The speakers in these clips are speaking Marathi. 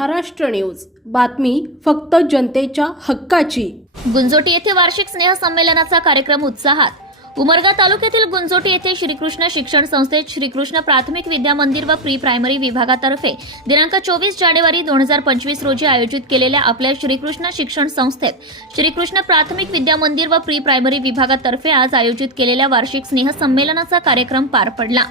महाराष्ट्र न्यूज. बातमी फक्त जनतेच्या हक्काची. गुंजोटी येथे वार्षिक स्नेह संमेलनाचा कार्यक्रम उत्साहात. उमरगा तालुक्यातील गुंजोटी येथे श्रीकृष्ण शिक्षण संस्थेत श्रीकृष्ण प्राथमिक विद्या मंदिर व प्री प्रायमरी विभागातर्फे दिनांक चोवीस जानेवारी दोन हजार पंचवीस रोजी आयोजित केलेल्या आपल्या श्रीकृष्ण शिक्षण संस्थेत श्रीकृष्ण प्राथमिक विद्या मंदिर व प्री प्रायमरी विभागातर्फे आज आयोजित केलेल्या वार्षिक स्नेह संमेलनाचा कार्यक्रम पार पडला.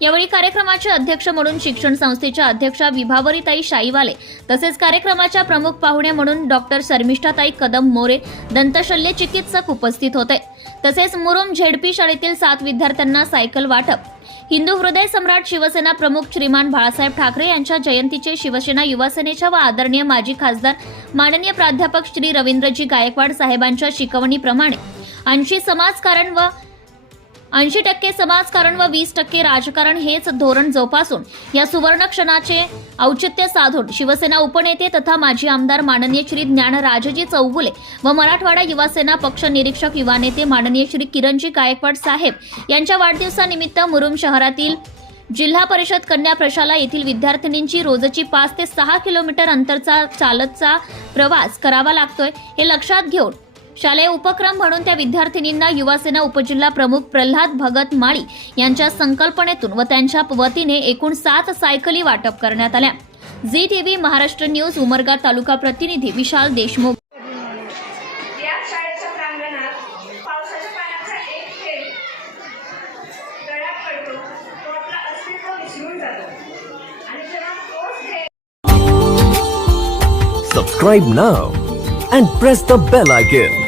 यावेळी कार्यक्रमाचे अध्यक्ष म्हणून शिक्षण संस्थेच्या अध्यक्षा विभावरीताई शाईवाले तसेच कार्यक्रमाच्या प्रमुख पाहुण्या म्हणून डॉक्टर शर्मिष्ठाताई कदम मोरे दंतशल्य चिकित्सक उपस्थित होते. तसेच मुरुम झेडपी शाळेतील सात विद्यार्थ्यांना सायकल वाटप. हिंदू हृदय सम्राट शिवसेना प्रमुख श्रीमान बाळासाहेब ठाकरे यांच्या जयंतीचे शिवसेना युवासेनेच्या व आदरणीय माजी खासदार माननीय प्राध्यापक श्री रवींद्रजी गायकवाड साहेबांच्या शिकवणीप्रमाणे. ऐंशी समाजकारण व ऐंशी टक्के समाजकारण व वीस टक्के राजकारण हेच धोरण जोपासून या सुवर्ण क्षणाचे औचित्य साधून शिवसेना उपनेते तथा माजी आमदार माननीय श्री ज्ञानराजजी चौगुले व मराठवाडा युवा सेना पक्ष निरीक्षक युवा नेते माननीय श्री किरणजी गायकवाड साहेब यांच्या वाढदिवसानिमित्त मुरुम शहरातील जिल्हा परिषद कन्या प्रशाला येथील विद्यार्थिनींची रोजची पाच ते सहा किलोमीटर अंतरचा चालतचा प्रवास करावा लागतोय हे लक्षात घेऊन शालेय उपक्रम म्हणून त्या विद्यार्थिनींना युवासेना उपजिल्हा प्रमुख प्रल्हाद भगत माळी यांच्या संकल्पनेतून व त्यांच्या वतीने एकूण सात सायकली वाटप करण्यात आल्या. Zee TV Maharashtra news Umarga taluka प्रतिनिधी विशाल देशमुख. या शाळेच्या प्रांगणात पावसाच्या पाण्याचा एक थेंब गळ्यात पडतो. तो आपलं अस्तित्व विसरून जातो. आणि जेव्हा तोच थेंब Subscribe now and press the bell icon.